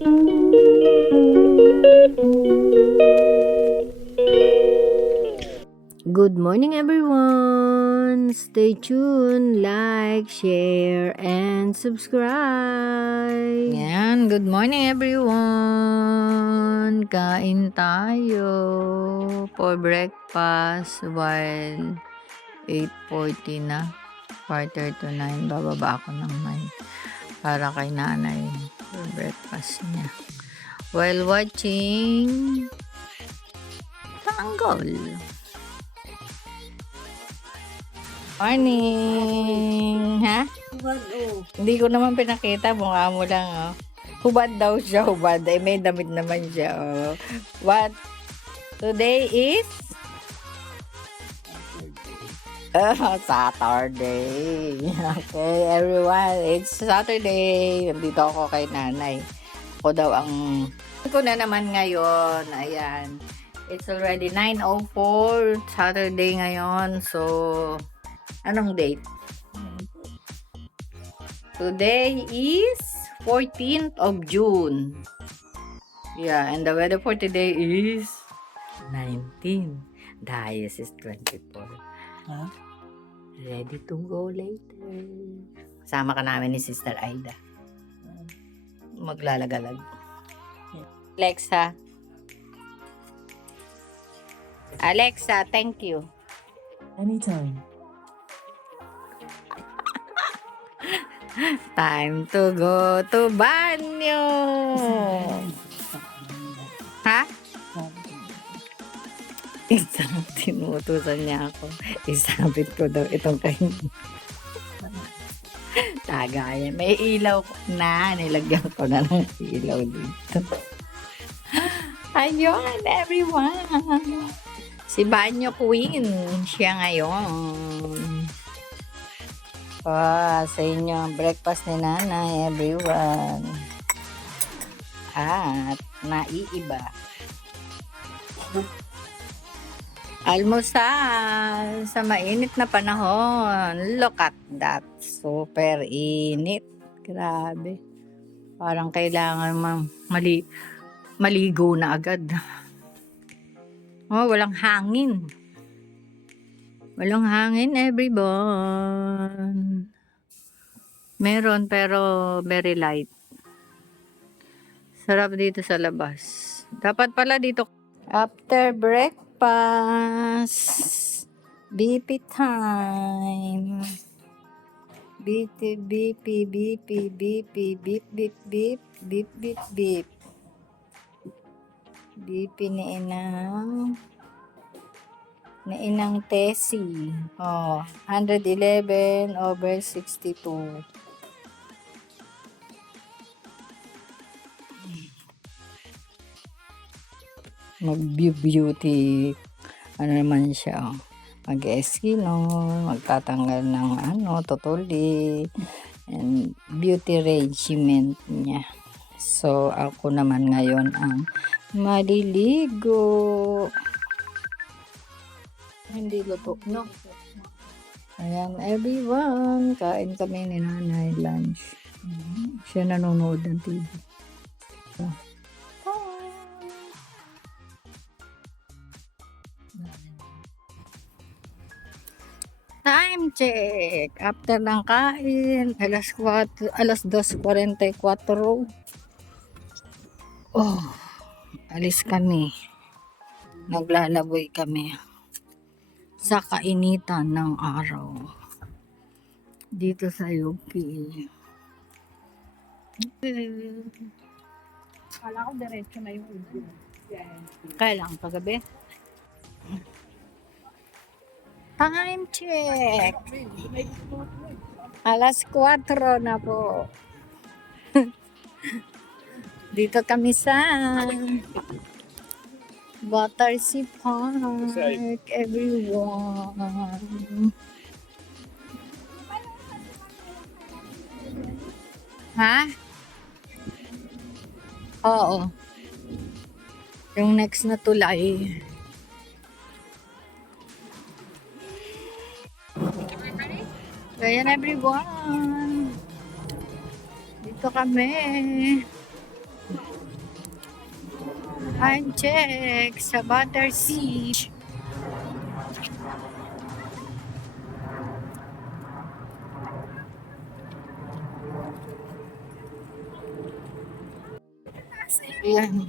Good morning everyone! Stay tuned, like, share, and subscribe! Yan, good morning everyone! Kain tayo for breakfast while 8:40 na. Quarter to 9, bababa ako ng 9 para kay nanay for breakfast niya. While watching Tanggol. Morning! Ha? Hubad o. Hindi ko naman pinakita. Mukha mo lang, oh. Hubad daw siya, hubad. Eh, may damit naman siya, oh. What? Today is? Saturday. Okay, everyone. It's Saturday. Nandito ako kay nanay. Ako daw ang... ko na naman ngayon. Ayan. It's already 9:04. Saturday ngayon. So... anong date? Today is 14th of June. Yeah, and the weather for today is 19. Dias is 24. Ha? Ready to go later. Sama ka namin ni Sister Aida. Maglalagalag. Alexa. Alexa, thank you. Anytime. Time to go to banyo. Ha? Isang tinutusan niya ako. Isabit ko daw itong kain. Tagayan. May ilaw na. Nilagyan ko na ng ilaw dito. Ayun, everyone. Si Banyo Queen. Siya ngayon. Sa inyo ang breakfast ni nanay, everyone. At naiiba. Almusal sa mainit na panahon. Look at that. Super init. Grabe. Parang kailangan maligo na agad. Oh, walang hangin. Walang hangin, everyone. Meron, pero very light. Sarap dito sa labas. Dapat pala dito. After breakfast, BP time. BP, BP, BP, BP, beep, beep, beep, beep, beep, beep. BP ni inang Tessie. 111/62. Mag-beauty. Ano naman siya? Mag-eskino. Magtatanggal ng tutuli. And beauty regimen niya. So, ako naman ngayon ang maliligo. Hindi luto, no? Ayan, everyone. Kain kami ni nanay lunch. Siya nanonood ng TV. So, time check. After ng kain, alas 2:44. Oh, alis kami. Naglalaboy kami sa kainitan ng araw dito sa UP. Kala ko diretso na yung ulo. Kailang kagabi. Time check. Alas 4 na po. Dito kami sa Battersea Park, everyone. Ha? Oo. Yung next na tulay. So, ayan everyone. Dito kami. Time check sa Battersea. Yan.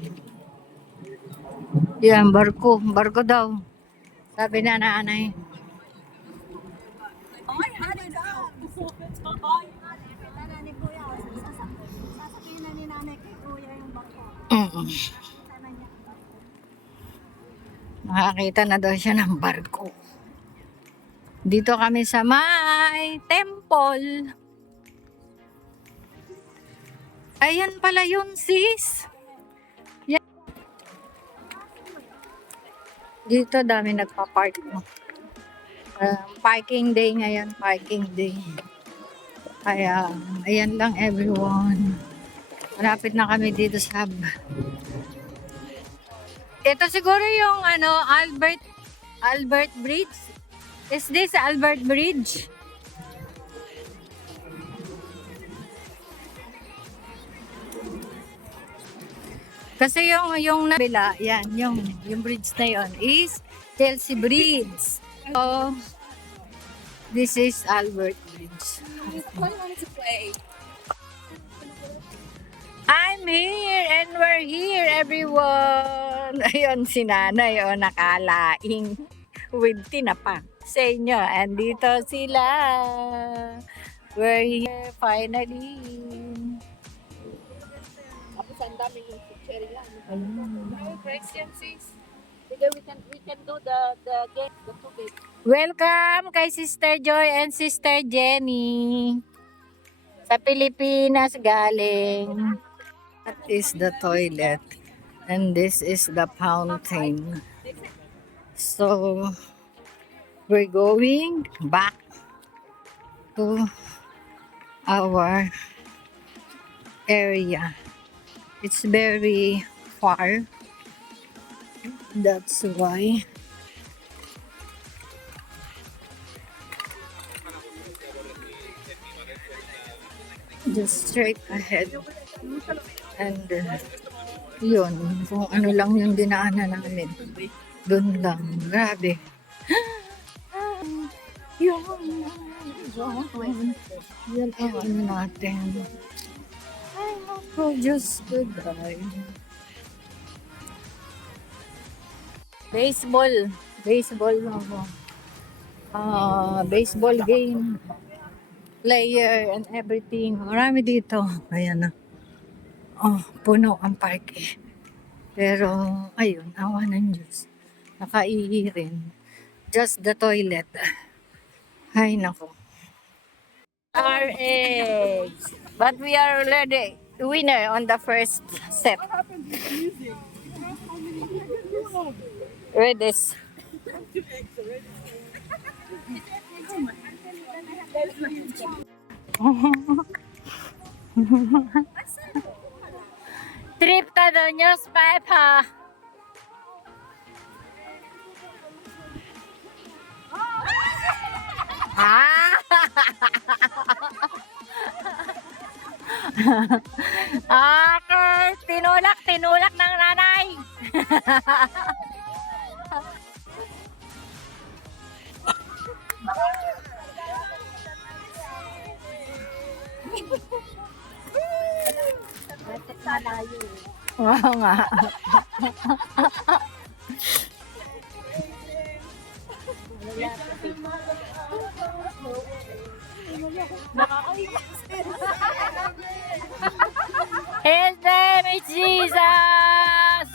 Yan, barko. Barko daw. Sabi na nanay. Ay, ano daw? Kita na ni Kuya. Sasakyan na ni nanay kay Kuya yung bangko. Sana niya. Nakakita na daw siya ng barko. Dito kami sa may temple. Ayan pala yun, sis. Yan. Dito dami nagpa-park. Parking day ngayon, parking day. Kaya, ayan lang everyone. Malapit na kami dito sa hub. Ito siguro yung Albert Bridge. Is this Albert Bridge? Kasi yung nabila, yan, yung bridge na yon is Chelsea Bridge. So, this is Albert Bridge. I'm here and we're here, everyone. Ayun, si nanay, nakalaing with tinapa sa inyo. And dito sila. We're here finally. Tapos ang dami yung picture yan. Ayun. Christian sis. Sige, we can do the game, the tubig. Welcome kay Sister Joy and Sister Jenny. Sa Pilipinas galing. That is the toilet. And this is the fountain. So, we're going back to our area. It's very far. That's why just straight ahead. And yun, kung ano lang yung dinaanan namin. Doon lang. Grabe. Yun. Yan ang ano natin. Ay, ako, just goodbye. Baseball. Baseball ako. Baseball game. Player and everything. Marami dito. Ayan na. Oh, puno ang parke. Pero, ayun, awa ng Diyos. Nakaihi rin. Just the toilet. Ay, nako. Our eggs. But we are already winner on the first set. Read this. Trip to the newspaper. Ah! Okay, tinulak ng nanay. Oo nga. His name is Jesus.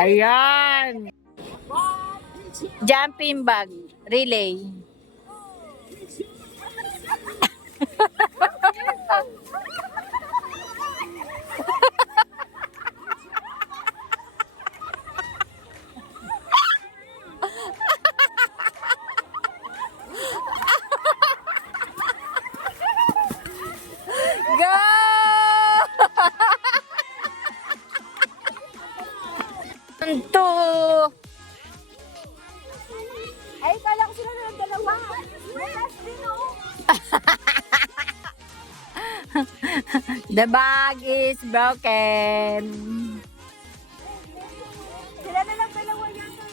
Ayan. Jumping bag relay. Go! 1, Ito. Ay, kala ko sila ng dalawa. Yes, Dino. The bag is broken. Sila na lang dalawa yata.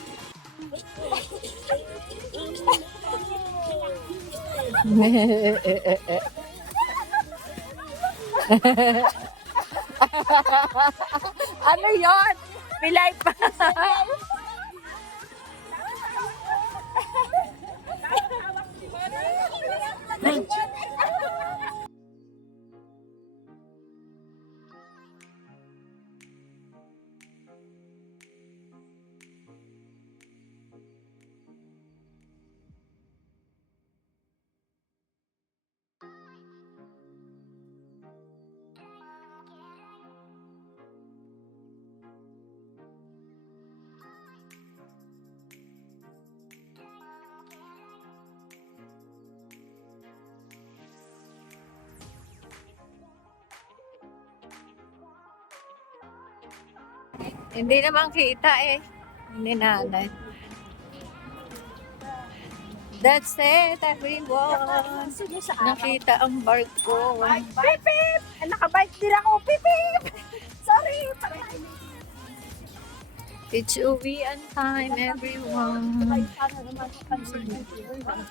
Ano yon? Pilay pa. Hindi naman kita eh. Hindi nanay. That's it, everyone. Sige sa araw. Nakita ang barko. Pip, pip! Nakabike din ako. Pip, pip! Sorry. It's uwian time, everyone.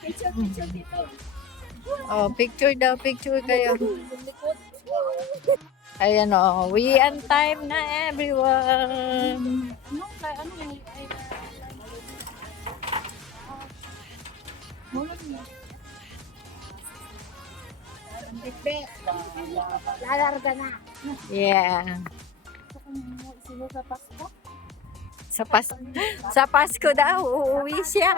Picture, picture dito. Oh, picture daw, picture kayo. Ayan o, uwian time na, everyone. Lalarga na. Yeah. Sino sa Pasko? Sa Pasko daw, uuwi siya.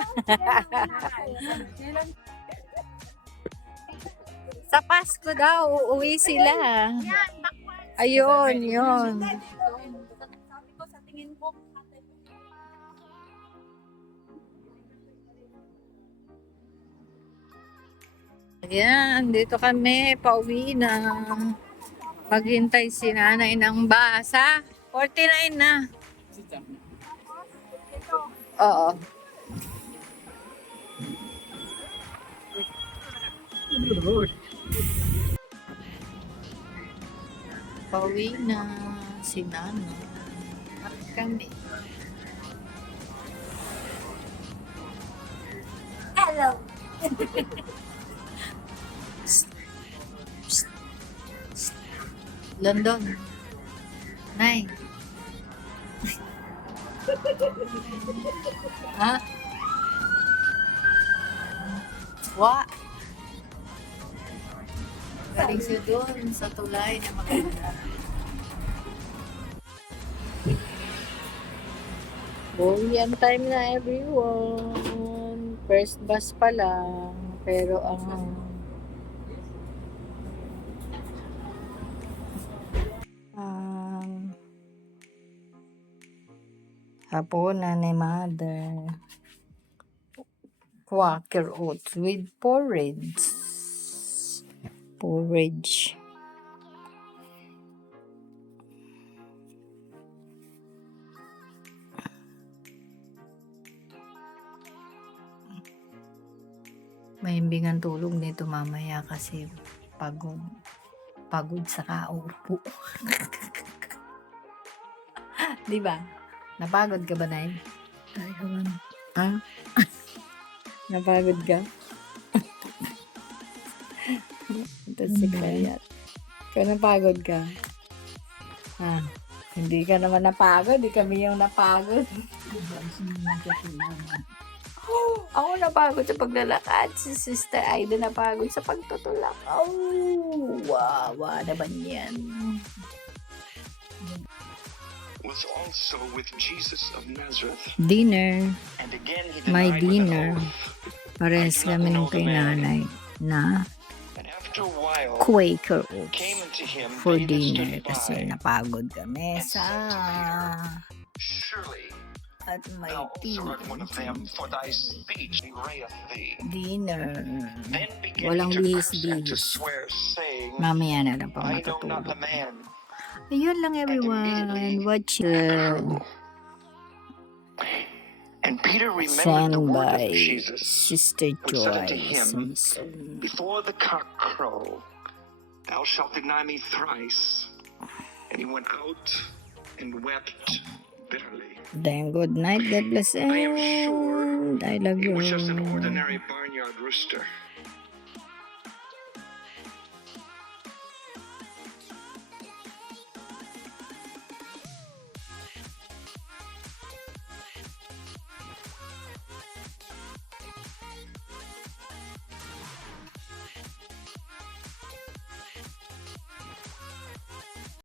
Sa Pasko daw, uuwi sila. Ayun, yun. Sabi ko sa tingin ko. Ayan, dito kami, pauwi na. Maghintay si nanay ng basa. 49 na. Oo. Pauwi na si nanay. At kami. Hello. London. Nay. Ha? Wa. Galing siya doon sa tulay na maganda. Uwian time na, everyone. First bus pa lang. Pero ang hapunan ni mother. Quaker oats with porridge. Porridge. Mahimbingan tulog nito mamaya kasi pagod. Pagod sa kaupo. Di ba? Napagod ka ba, Nay? Ay, kawan. Ha? Napagod ka? Ito si Kayat. Ikaw napagod ka? Ha? Hindi ka naman napagod. Di kami yung napagod. Ako napagod sa paglalakad. Si Sister Aida napagod sa pagtutulak. Oh, wawa naman yan. Was also with Jesus of Nazareth. Dinner. And again he My denied with an dinner. oath. Parehas kami ng kay nanay na And after a while Quaker oats came unto him for they that dinner stood kasi by, napagod kami and sa said to Peter, Surely at may thou tea also art one of them, for thy speech bewrayeth thee. dinner. Then began Walang he to curse and to bihis-bihis. swear, saying, Mamaya na lang pa I know not matutulog. the man. Ayun lang everyone. Watch it. And Peter remembered Sent the word by of Jesus, Sister who said unto Joy him, Samson. Before the cock crow, thou shalt deny me thrice. And he went out and wept bitterly. Then good night. God bless I am sure and I love it you. was just an ordinary barnyard rooster.